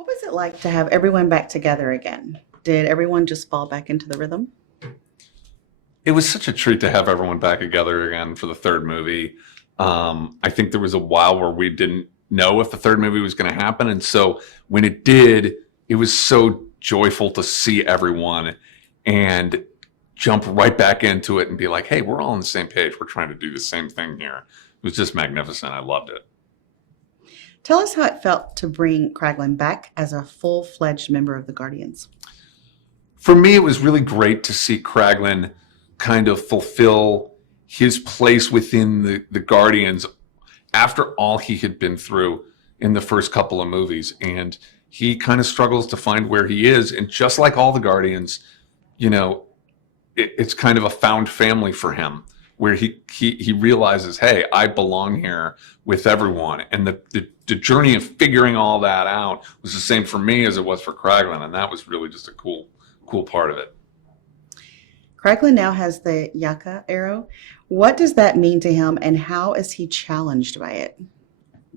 What was it like to have everyone back together again? Did everyone just fall back into the rhythm? It was such a treat to have everyone back together again for the third movie. I think there was a while where we didn't know if the third movie was going to happen. And so when it did, it was so joyful to see everyone and jump right back into it and be like, hey, we're all on the same page. We're trying to do the same thing here. It was just magnificent. I loved it. Tell us how it felt to bring Kraglin back as a full-fledged member of the Guardians. For me, it was really great to see Kraglin kind of fulfill his place within the Guardians after all he had been through in the first couple of movies. And he kind of struggles to find where he is. And just like all the Guardians, you know, it's kind of a found family for him where he realizes, hey, I belong here with everyone. And the journey of figuring all that out was the same for me as it was for Kraglin. And that was really just a cool part of it. Kraglin now has the Yaka arrow. What does that mean to him, and how is he challenged by it?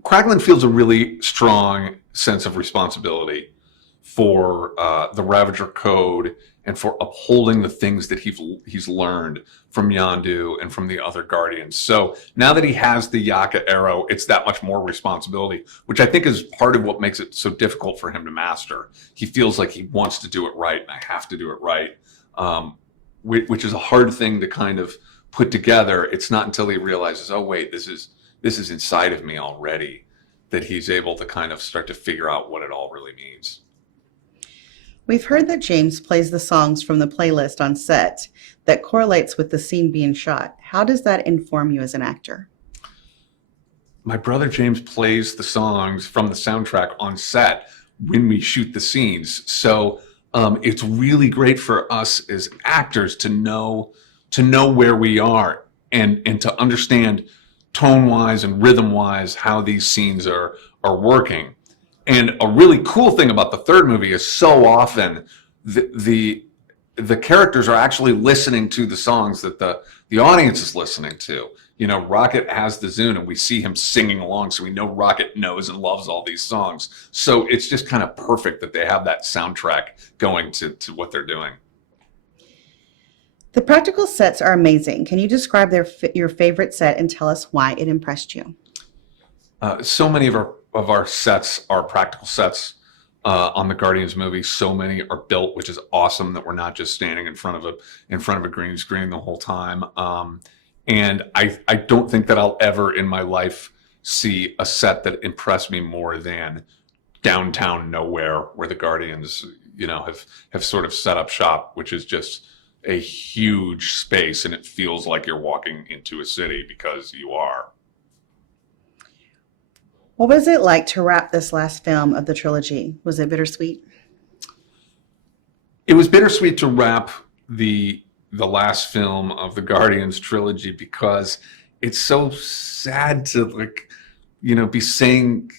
Kraglin feels a really strong sense of responsibility for the Ravager Code and for upholding the things that he's learned from Yondu and from the other Guardians. So now that he has the Yaka arrow, it's that much more responsibility, which I think is part of what makes it so difficult for him to master. He feels like he wants to do it right, and I have to do it right, which is a hard thing to kind of put together. It's not until he realizes, oh wait, this is inside of me already, that he's able to kind of start to figure out what it all really means. We've heard that James plays the songs from the playlist on set that correlates with the scene being shot. How does that inform you as an actor? My brother James plays the songs from the soundtrack on set when we shoot the scenes. So it's really great for us as actors to know where we are and to understand tone-wise and rhythm-wise how these scenes are working. And a really cool thing about the third movie is so often the characters are actually listening to the songs that the audience is listening to. You know, Rocket has the Zune and we see him singing along, so we know Rocket knows and loves all these songs. So it's just kind of perfect that they have that soundtrack going to what they're doing. The practical sets are amazing. Can you describe your favorite set and tell us why it impressed you? So many of our sets are practical sets on the Guardians movie. So many are built, which is awesome that we're not just standing in front of a green screen the whole time. And I don't think that I'll ever in my life see a set that impressed me more than downtown nowhere, where the Guardians, you know, have sort of set up shop, which is just a huge space, and it feels like you're walking into a city because you are. What was it like to wrap this last film of the trilogy? Was it bittersweet? It was bittersweet to wrap the last film of the Guardians trilogy because it's so sad to, like, you know, be saying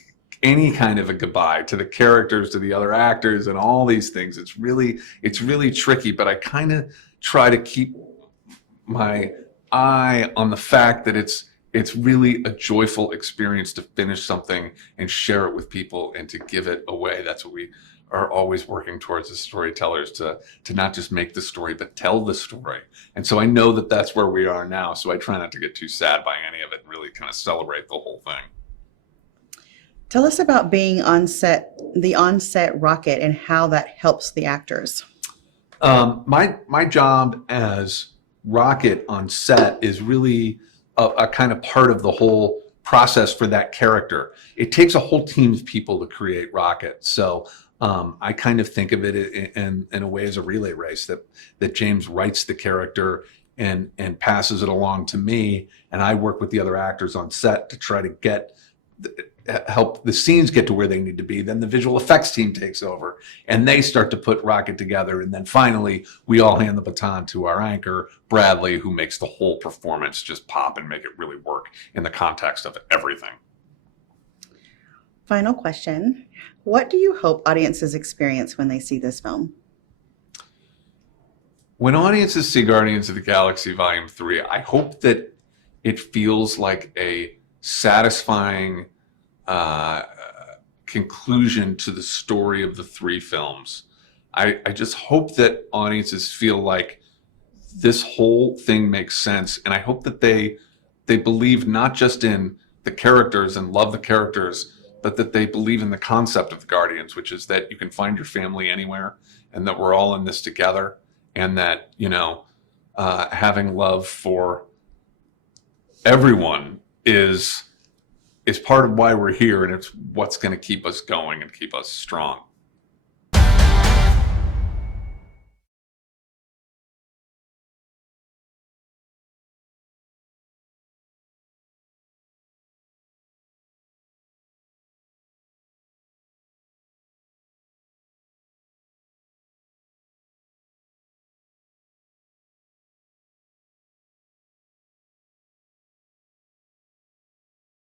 any kind of a goodbye to the characters, to the other actors, and all these things. It's really tricky, but I kind of try to keep my eye on the fact that it's really a joyful experience to finish something and share it with people and to give it away. That's what we are always working towards as storytellers, to not just make the story, but tell the story. And so I know that that's where we are now. So I try not to get too sad by any of it and really kind of celebrate the whole thing. Tell us about being on set, the on-set Rocket, and how that helps the actors. My job as Rocket on set is really a kind of part of the whole process for that character. It takes a whole team of people to create Rocket. So I kind of think of it in a way as a relay race, that James writes the character and passes it along to me, and I work with the other actors on set to try to help the scenes get to where they need to be. Then the visual effects team takes over and they start to put Rocket together. And then finally, we all hand the baton to our anchor, Bradley, who makes the whole performance just pop and make it really work in the context of everything. Final question. What do you hope audiences experience when they see this film? When audiences see Guardians of the Galaxy Volume 3, I hope that it feels like a satisfying conclusion to the story of the three films. I just hope that audiences feel like this whole thing makes sense, and I hope that they believe not just in the characters and love the characters, but that they believe in the concept of the Guardians, which is that you can find your family anywhere, and that we're all in this together, and that, you know, having love for everyone is part of why we're here, and it's what's going to keep us going and keep us strong.